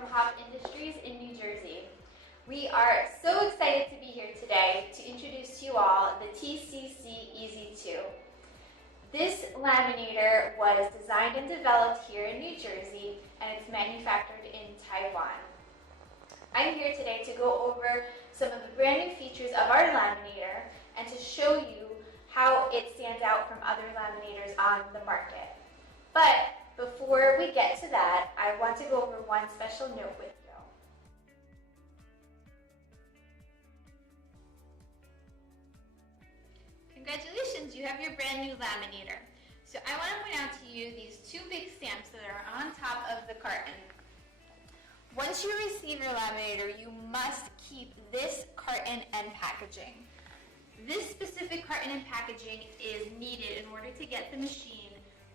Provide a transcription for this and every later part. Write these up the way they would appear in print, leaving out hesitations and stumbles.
from Hop Industries in New Jersey. We are so excited to be here today to introduce to you all the TCC EZ2. This laminator was designed and developed here in New Jersey, and it's manufactured in Taiwan. I'm here today to go over some of the brand new features of our laminator and to show you how it stands out from other laminators on the market. But before we get to that, I want to go over one special note with you. Congratulations, you have your brand new laminator. So I want to point out to you these two big stamps that are on top of the carton. Once you receive your laminator, you must keep this carton and packaging. This specific carton and packaging is needed in order to get the machine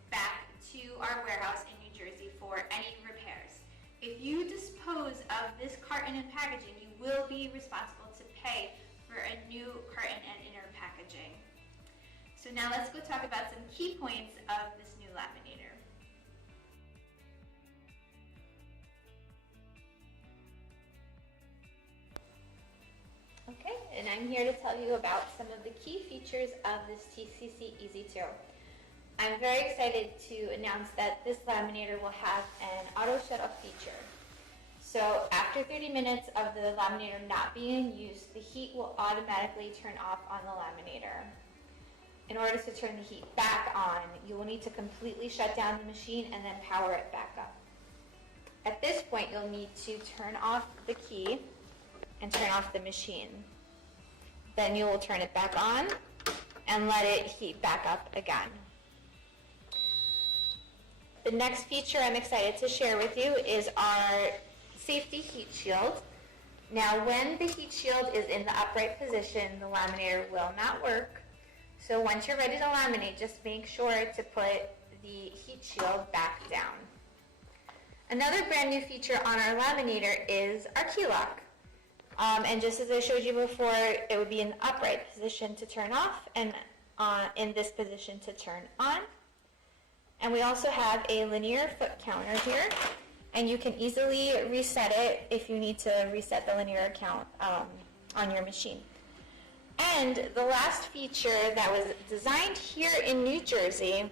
back to our warehouse in New Jersey for any repairs. If you dispose of this carton and packaging, you will be responsible to pay for a new carton and inner packaging. So now let's go talk about some key points of this new laminator. Okay, and I'm here to tell you about some of the key features of this TCC EZ2. I'm very excited to announce that this laminator will have an auto shut-off feature. So after 30 minutes of the laminator not being in use, the heat will automatically turn off on the laminator. In order to turn the heat back on, you will need to completely shut down the machine and then power it back up. At this point, you'll need to turn off the key and turn off the machine. Then you will turn it back on and let it heat back up again. The next feature I'm excited to share with you is our safety heat shield. Now, when the heat shield is in the upright position, the laminator will not work. So once you're ready to laminate, just make sure to put the heat shield back down. Another brand new feature on our laminator is our key lock. And just as I showed you before, it would be in the upright position to turn off and in this position to turn on. And we also have a linear foot counter here, and you can easily reset it if you need to reset the linear count on your machine. And the last feature that was designed here in New Jersey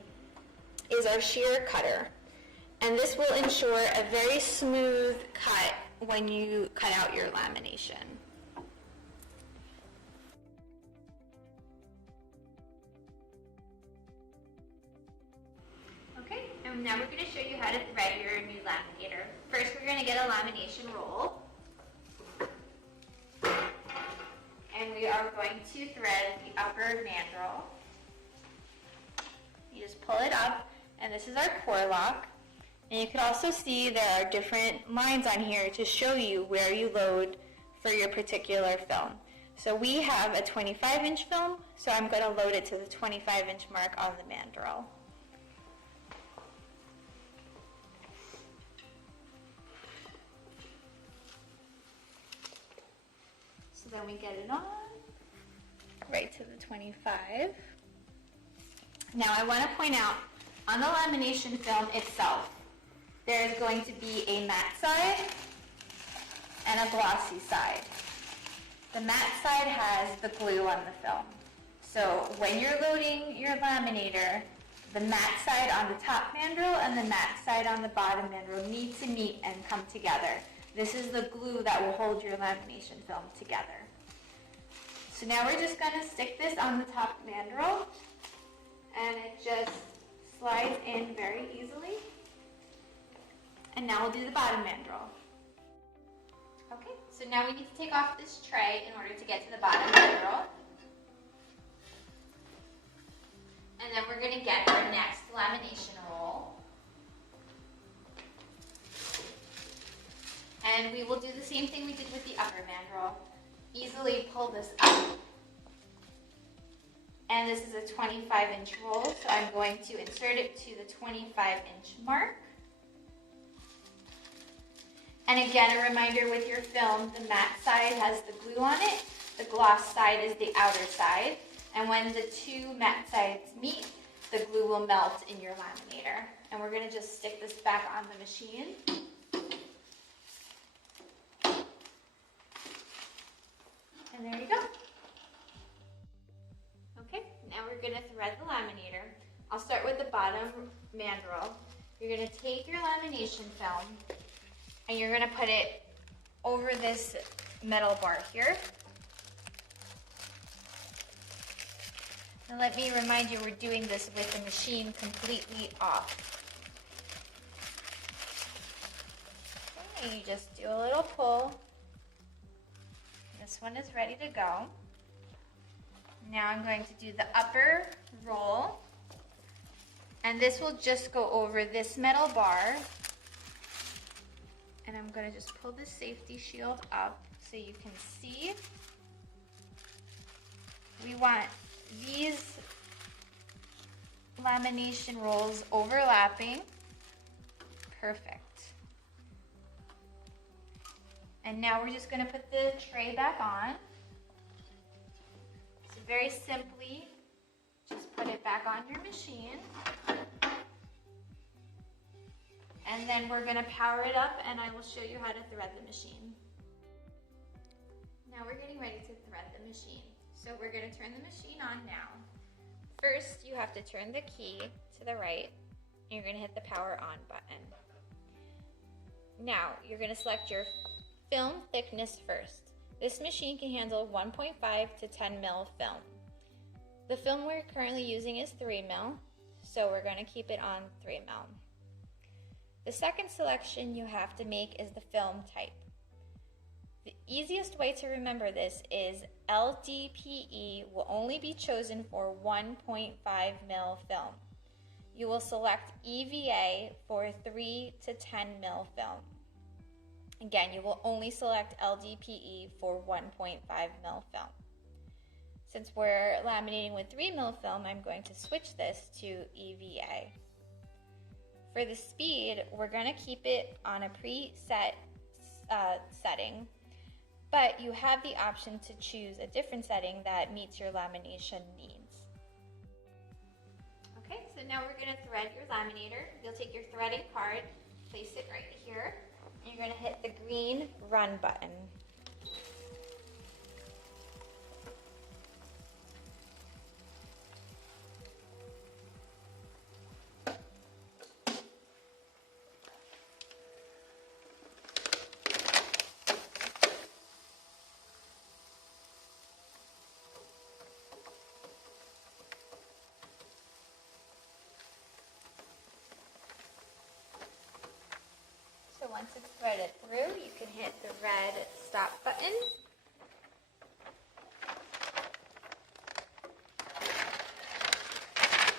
is our shear cutter. And this will ensure a very smooth cut when you cut out your lamination. Okay, and now we're going to show you how to thread your new laminator. First, we're going to get a lamination roll. And we are going to thread the upper mandrel. You just pull it up, and this is our core lock. And you can also see there are different lines on here to show you where you load for your particular film. So we have a 25-inch film, so I'm going to load it to the 25-inch mark on the mandrel. So then we get it on, right to the 25. Now I want to point out, on the lamination film itself, there is going to be a matte side and a glossy side. The matte side has the glue on the film. So when you're loading your laminator, the matte side on the top mandrel and the matte side on the bottom mandrel need to meet and come together. This is the glue that will hold your lamination film together. So now we're just going to stick this on the top mandrel, and it just slides in very easily. And now we'll do the bottom mandrel. Okay, so now we need to take off this tray in order to get to the bottom mandrel. And then we're going to get our next lamination roll. And we will do the same thing we did with the upper mandrel. Easily pull this up. And this is a 25-inch roll, so I'm going to insert it to the 25-inch mark. And again, a reminder with your film, the matte side has the glue on it, the gloss side is the outer side, and when the two matte sides meet, the glue will melt in your laminator. And we're going to just stick this back on the machine. And there you go. Okay, now we're gonna thread the laminator. I'll start with the bottom mandrel. You're gonna take your lamination film and you're gonna put it over this metal bar here. And let me remind you, we're doing this with the machine completely off. Okay, you just do a little pull. This one is ready to go. Now I'm going to do the upper roll, and this will just go over this metal bar. And I'm going to just pull the safety shield up so you can see. We want these lamination rolls overlapping. Perfect. And now we're just going to put the tray back on. So very simply, just put it back on your machine. And then we're going to power it up and I will show you how to thread the machine. Now we're getting ready to thread the machine. So we're going to turn the machine on now. First, you have to turn the key to the right and you're going to hit the power on button. Now you're going to select your film thickness first. This machine can handle 1.5 to 10 mil film. The film we're currently using is 3 mil, so we're going to keep it on 3 mil. The second selection you have to make is the film type. The easiest way to remember this is LDPE will only be chosen for 1.5 mil film. You will select EVA for 3 to 10 mil film. Again, you will only select LDPE for 1.5 mil film. Since we're laminating with 3 mil film, I'm going to switch this to EVA. For the speed, we're going to keep it on a preset setting, but you have the option to choose a different setting that meets your lamination needs. Okay, so now we're going to thread your laminator. You'll take your threading card, place it right here, and you're going to hit the green run button. So once it's threaded through, you can hit the red stop button.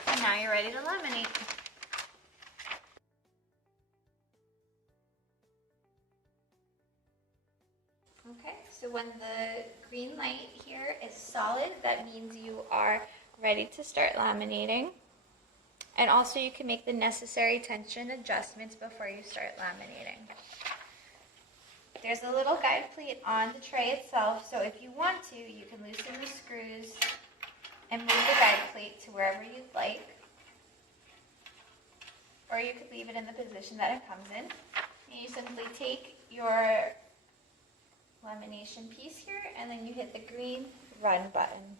And now you're ready to laminate. Okay, so when the green light here is solid, that means you are ready to start laminating. And also you can make the necessary tension adjustments before you start laminating. There's a little guide plate on the tray itself, so if you want to, you can loosen the screws and move the guide plate to wherever you'd like. Or you could leave it in the position that it comes in. And you simply take your lamination piece here and then you hit the green run button.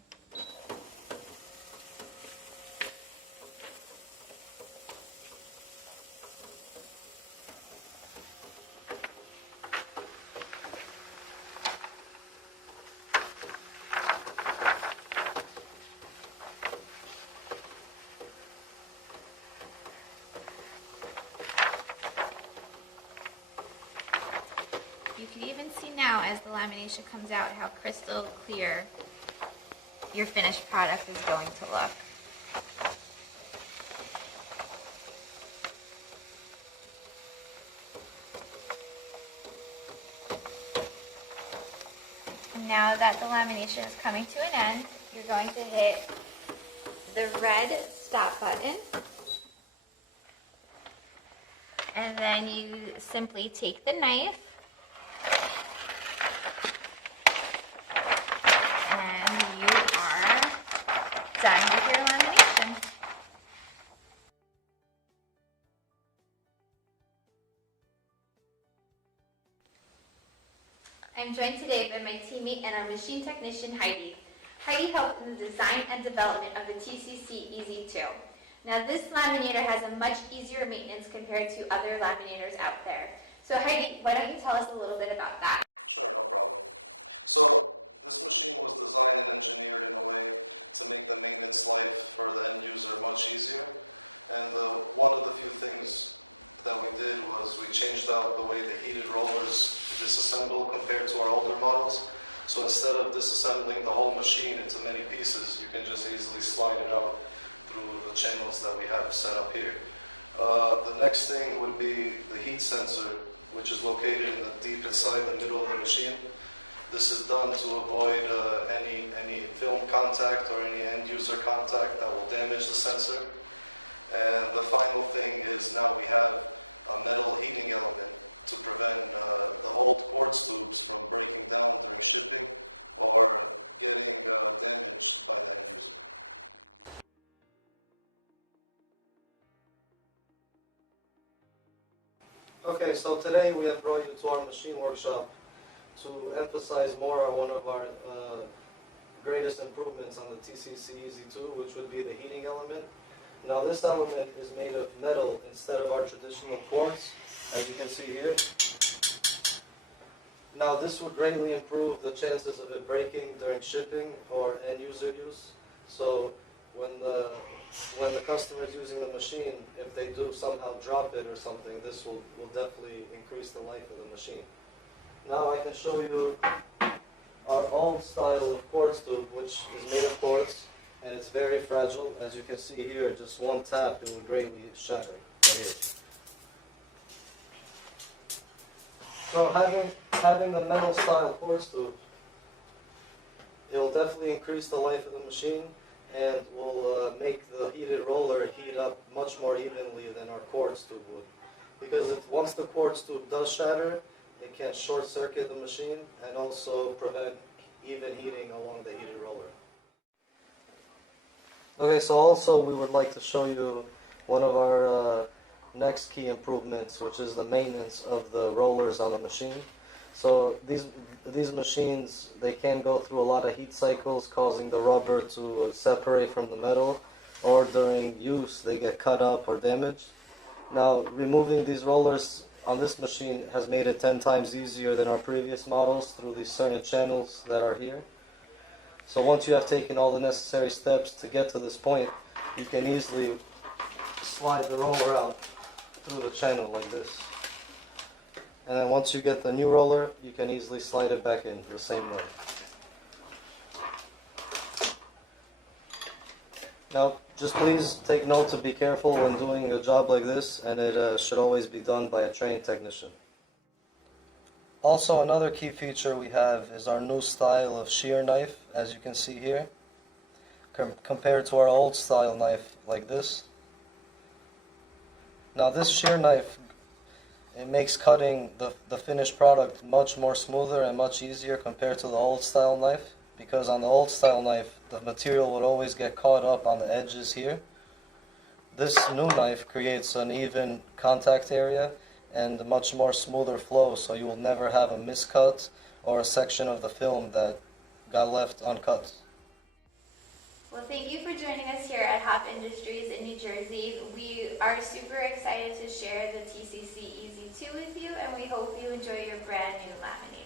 You can even see now as the lamination comes out how crystal clear your finished product is going to look. And now that the lamination is coming to an end, you're going to hit the red stop button. And then you simply take the knife and you are done with your lamination. I'm joined today by my teammate and our machine technician, Heidi. Heidi helped in the design and development of the TCC EZ2. Now this laminator has a much easier maintenance compared to other laminators out there. So Heidi, why don't you tell us a little bit about that? Okay, so today we have brought you to our machine workshop to emphasize more on one of our greatest improvements on the TCC EZ2, which would be the heating element. Now this element is made of metal instead of our traditional quartz, as you can see here. Now this would greatly improve the chances of it breaking during shipping or end user use. So when the customer is using the machine, if they do somehow drop it or something, this will definitely increase the life of the machine. Now I can show you our old style of quartz tube, which is made of quartz, and it's very fragile. As you can see here, just one tap, it will greatly shatter right here. So having the metal style quartz tube, it will definitely increase the life of the machine and will make the heated roller heat up much more evenly than our quartz tube would. Because once the quartz tube does shatter, it can short circuit the machine and also prevent even heating along the heated roller. Okay, so also we would like to show you one of our next key improvements, which is the maintenance of the rollers on the machine. So these machines, they can go through a lot of heat cycles, causing the rubber to separate from the metal, or during use they get cut up or damaged. Now removing these rollers on this machine has made it 10 times easier than our previous models through these certain channels that are here. So once you have taken all the necessary steps to get to this point, you can easily slide the roller out through the channel like this. And then once you get the new roller, you can easily slide it back in the same way. Now, just please take note to be careful when doing a job like this, and it should always be done by a trained technician. Also, another key feature we have is our new style of shear knife, as you can see here, compared to our old style knife like this. Now this shear knife, it makes cutting the finished product much more smoother and much easier compared to the old style knife, because on the old style knife the material would always get caught up on the edges here. This new knife creates an even contact area and a much more smoother flow, so you will never have a miscut or a section of the film that got left uncut. Well, thank you for joining us here at Hop Industries in New Jersey. We are super excited to share the TCC EZ2 with you, and we hope you enjoy your brand new laminator.